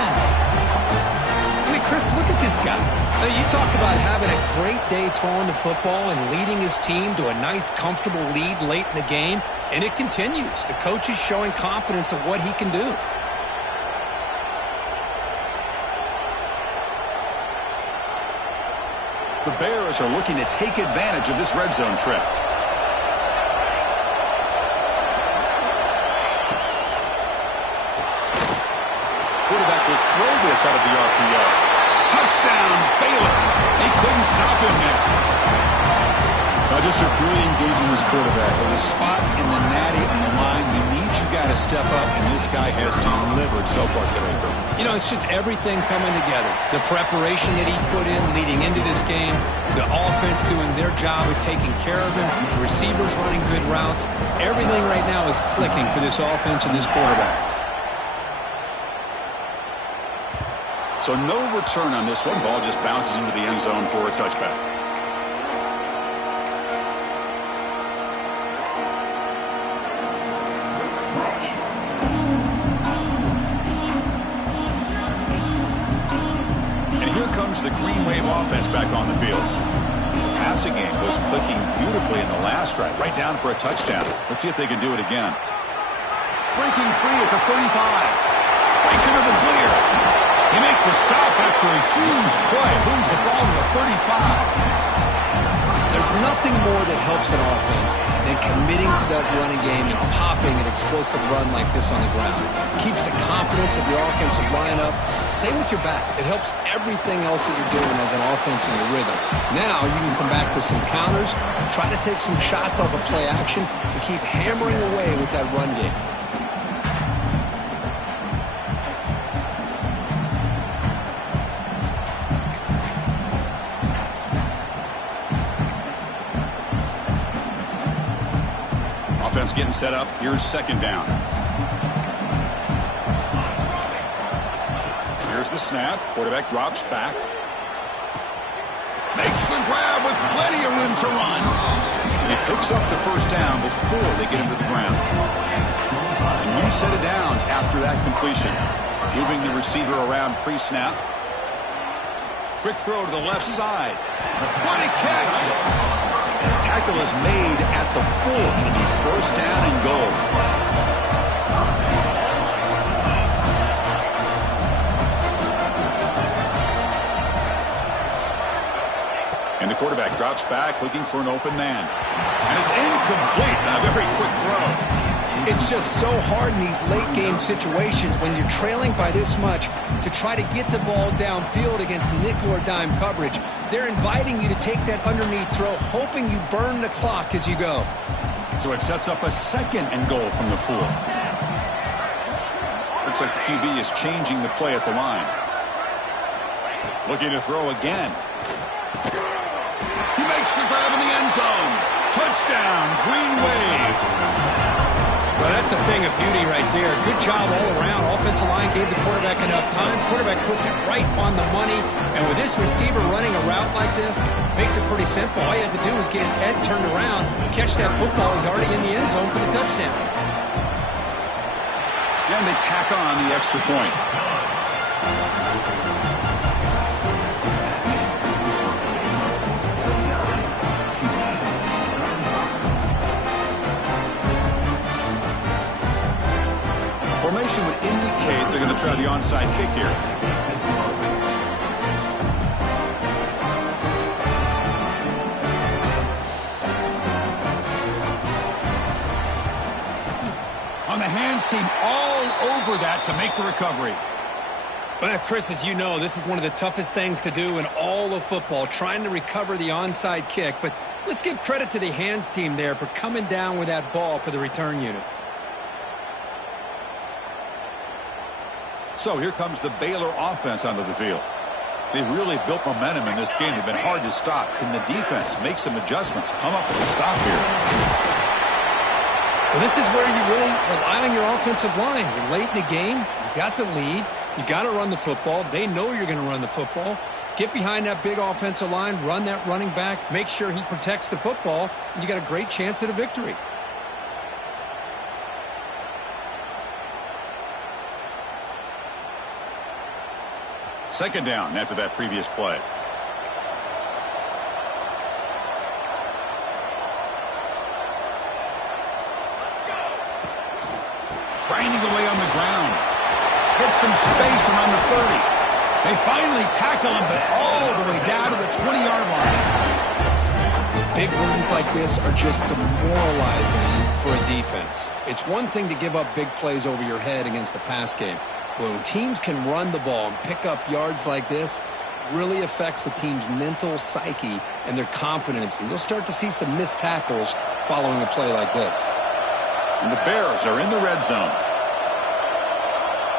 I mean, Chris, look at this guy. You talk about having a great day throwing the football and leading his team to a nice, comfortable lead late in the game, and it continues. The coach is showing confidence of what he can do. The Bears are looking to take advantage of this red zone trip. Quarterback will throw this out of the RPO. Touchdown, Baylor. They couldn't stop him there. Just a brilliant game from this quarterback. With a spot in the natty on the line, we need you guys to step up, and this guy has delivered so far today. You know, it's just everything coming together. The preparation that he put in leading into this game, the offense doing their job of taking care of him, receivers running good routes. Everything right now is clicking for this offense and this quarterback. So no return on this one. Ball just bounces into the end zone for a touchback. And here comes the Green Wave offense back on the field. passing game was clicking beautifully in the last drive, right down for a touchdown. Let's see if they can do it again. Breaking free at the 35. Breaks into the clear. They make the stop after a huge play. Moves the ball to the 35. There's nothing more that helps an offense than committing to that running game and popping an explosive run like this on the ground. Keeps the confidence of your offensive line up. Same with your back. It helps everything else that you're doing as an offense in your rhythm. Now you can come back with some counters, try to take some shots off of play action, and keep hammering away with that run game. Offense getting set up. Here's second down. Here's the snap. Quarterback drops back. Makes the grab with plenty of room to run. He picks up the first down before they get him to the ground. And new set of downs after that completion. Moving the receiver around pre-snap. Quick throw to the left side. What a catch! Tackle is made at the 4. It'll be first down and goal. And the quarterback drops back looking for an open man. And it's incomplete. A very quick throw. It's just so hard in these late game situations when you're trailing by this much to try to get the ball downfield against nickel or dime coverage. They're inviting you to take that underneath throw, hoping you burn the clock as you go. So it sets up a second and goal from the 4. Looks like the QB is changing the play at the line. Looking to throw again. He makes the grab in the end zone. Touchdown, Green Wave. Well, that's a thing of beauty right there. Good job all around. Offensive line gave the quarterback enough time. Quarterback puts it right on the money. And with this receiver running a route like this, makes it pretty simple. All you have to do is get his head turned around, catch that football. He's already in the end zone for the touchdown. And they tack on the extra point. Formation would indicate they're going to try the onside kick here. On the hands team all over that to make the recovery. Well, Chris, as you know, this is one of the toughest things to do in all of football, trying to recover the onside kick. But let's give credit to the hands team there for coming down with that ball for the return unit. So here comes the Baylor offense onto the field. They've really built momentum in this game. They've been hard to stop. Can the defense make some adjustments, come up with a stop here? Well, this is where you really rely on your offensive line. You're late in the game. You got the lead. You got to run the football. They know you're going to run the football. Get behind that big offensive line. Run that running back. Make sure he protects the football. And you got a great chance at a victory. Second down after that previous play. Grinding away on the ground. Gets some space around the 30. They finally tackle him, but all the way down to the 20-yard line. Big runs like this are just demoralizing for a defense. It's one thing to give up big plays over your head against the pass game. When teams can run the ball and pick up yards like this, really affects the team's mental psyche and their confidence. And you'll start to see some missed tackles following a play like this. And the Bears are in the red zone.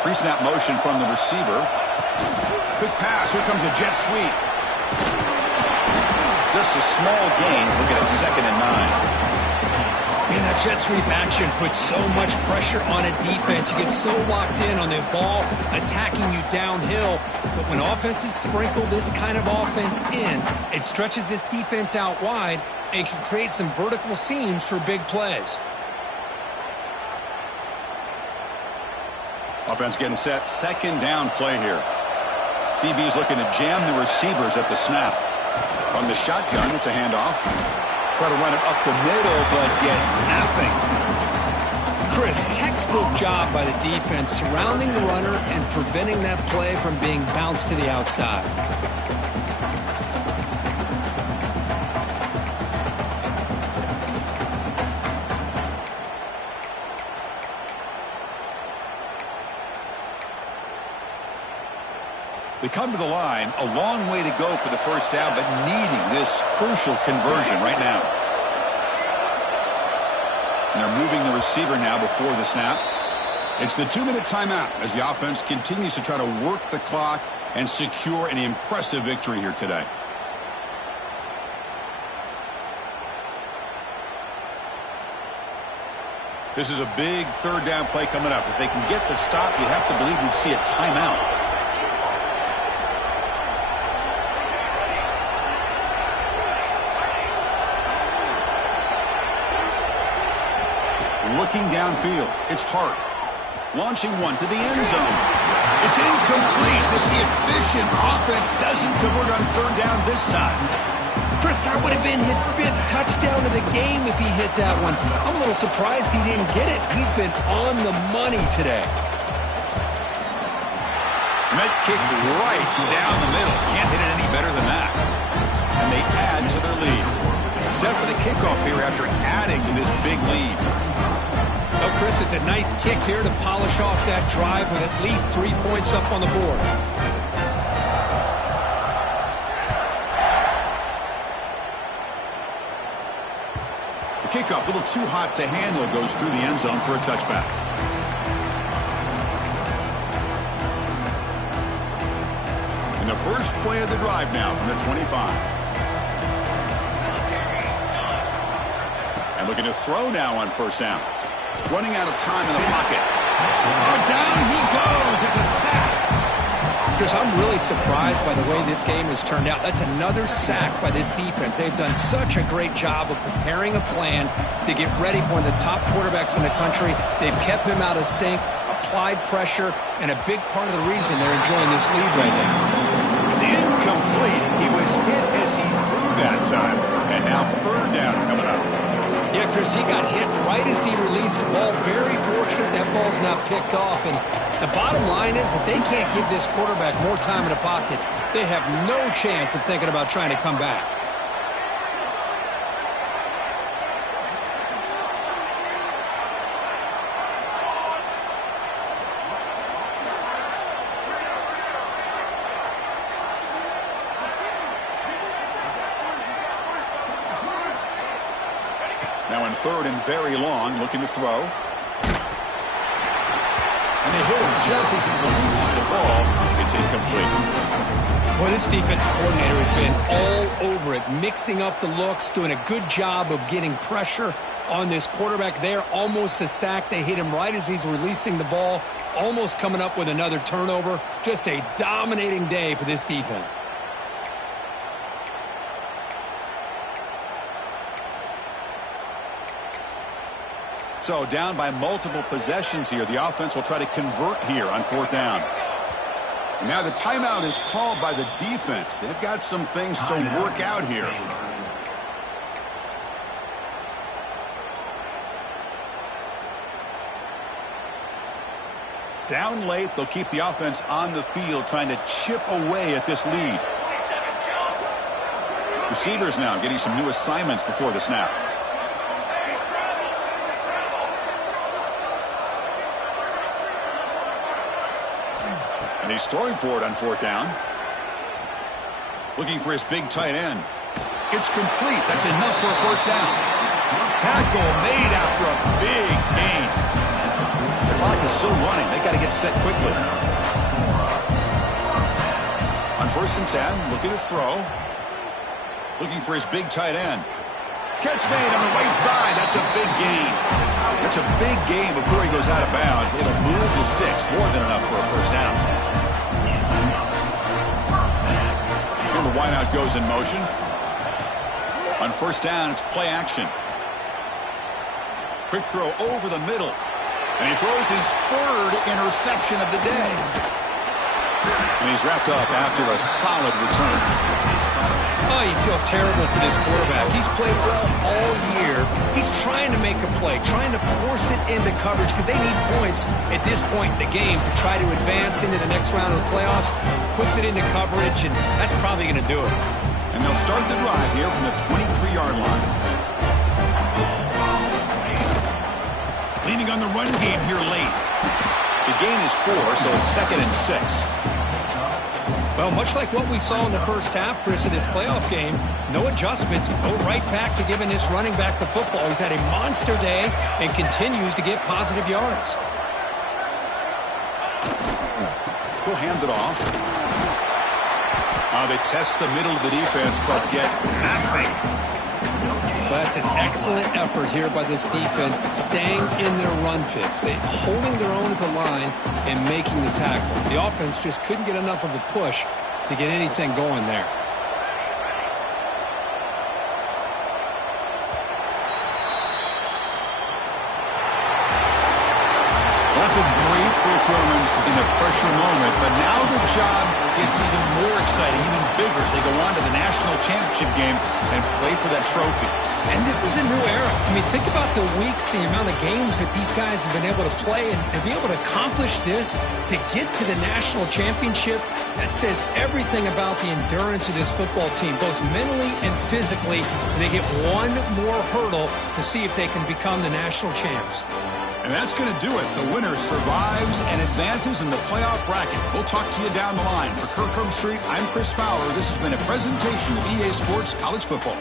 Pre-snap motion from the receiver. Quick pass. Here comes a jet sweep. Just a small gain. Look at it, 2nd and 9. Man, that jet sweep action puts so much pressure on a defense. You get so locked in on the ball attacking you downhill. But when offenses sprinkle this kind of offense in, it stretches this defense out wide and can create some vertical seams for big plays. Offense getting set. 2nd down play here. DB's looking to jam the receivers at the snap. On the shotgun, it's a handoff. Try to run it up the middle, but get nothing. Chris, textbook job by the defense surrounding the runner and preventing that play from being bounced to the outside. They come to the line, a long way to go for the first down, but needing this crucial conversion right now. And they're moving the receiver now before the snap. It's the 2-minute timeout as the offense continues to try to work the clock and secure an impressive victory here today. This is a big third down play coming up. If they can get the stop, you have to believe we'd see a timeout. Looking downfield, it's Hart. Launching one to the end zone. It's incomplete. This efficient offense doesn't convert on third down this time. Chris, that would have been his 5th touchdown of the game if he hit that one. I'm a little surprised he didn't get it. He's been on the money today. And that kick right down the middle. Can't hit it any better than that. And they add to their lead. Set for the kickoff here after adding to this big lead. Oh, Chris, it's a nice kick here to polish off that drive with at least 3 points up on the board. The kickoff, a little too hot to handle, goes through the end zone for a touchback. And the first play of the drive now from the 25. And looking to throw now on first down. Running out of time in the pocket. Oh, down he goes. It's a sack. Chris, I'm really surprised by the way this game has turned out. That's another sack by this defense. They've done such a great job of preparing a plan to get ready for one of the top quarterbacks in the country. They've kept him out of sync, applied pressure, and a big part of the reason they're enjoying this lead right now. It's incomplete. He was hit as he threw that time. And now third down coming up. Yeah, Chris, he got hit right as he released the ball. Very fortunate that ball's not picked off. And the bottom line is that they can't give this quarterback more time in the pocket. They have no chance of thinking about trying to come back. Now in third and very long, looking to throw. And they hit him just as he releases the ball. It's incomplete. Well, this defensive coordinator has been all over it, mixing up the looks, doing a good job of getting pressure on this quarterback there. Almost a sack. They hit him right as he's releasing the ball, almost coming up with another turnover. Just a dominating day for this defense. So down by multiple possessions here. The offense will try to convert here on fourth down. And now the timeout is called by the defense. They've got some things to work out here. Down late, they'll keep the offense on the field trying to chip away at this lead. Receivers now getting some new assignments before the snap. And he's throwing for it on fourth down. Looking for his big tight end. It's complete. That's enough for a first down. Tackle made after a big gain. The clock is still running. They got to get set quickly. On first and 10, looking to throw. Looking for his big tight end. Catch made on the right side. That's a big gain. That's a big gain before he goes out of bounds. It'll move the sticks. More than enough for a first down. And the wideout goes in motion. On first down, it's play action. Quick throw over the middle. And he throws his third interception of the day. And he's wrapped up after a solid return. Oh, you feel terrible for this quarterback. He's played well all year. He's trying to make a play, trying to force it into coverage because they need points at this point in the game to try to advance into the next round of the playoffs. Puts it into coverage, and that's probably going to do it. And they'll start the drive here from the 23-yard line. Leaning on the run game here late. The gain is 4, so it's 2nd and 6. Well, much like what we saw in the first half, Chris, of this playoff game, no adjustments. Go right back to giving this running back the football. He's had a monster day and continues to get positive yards. He'll hand it off. They test the middle of the defense, but get nothing. Well, that's an excellent effort here by this defense, staying in their run fix. They're holding their own at the line and making the tackle. The offense just couldn't get enough of a push to get anything going there. That's a great performance in a pressure moment, but now the job gets even more exciting, even bigger as they go on to the national championship game and play for that trophy. And this is a new era. I mean, think about the weeks, the amount of games that these guys have been able to play, and to be able to accomplish this, to get to the national championship, that says everything about the endurance of this football team, both mentally and physically. And they get one more hurdle to see if they can become the national champs. And that's going to do it. The winner survives and advances in the playoff bracket. We'll talk to you down the line. For Kirk Herbstreit, I'm Chris Fowler. This has been a presentation of EA Sports College Football.